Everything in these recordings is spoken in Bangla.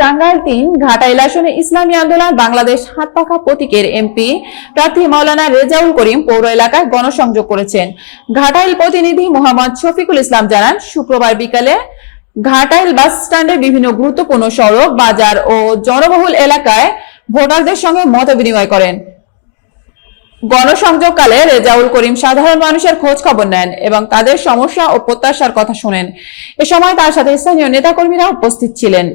টাঙ্গাইল ৩ ঘাটাইল আসনে ইসলামী আন্দোলন বাংলাদেশ হাতপাখা প্রতীকের এমপি প্রার্থী মাওলানা রেজাউল করিম পৌর এলাকায় গণসংযোগ করেছেন। ঘাটাইল প্রতিনিধি মোহাম্মদ শফিকুল ইসলাম জানান, শুক্রবার বিকালে ঘাটাইল বাস স্ট্যান্ডে বিভিন্ন গুরুত্বপূর্ণ সড়ক, বাজার ও জনবহুল এলাকায় ভোটারদের সঙ্গে মত বিনিময় করেন। গণসংযোগকালে রেজাউল করিম সাধারণ মানুষের খোঁজ খবর নেন এবং তাদের সমস্যা ও প্রত্যাশার কথা শোনেন। এ সময় তার সাথে স্থানীয় নেতাকর্মীরা উপস্থিত ছিলেন।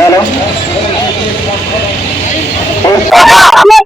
Hello.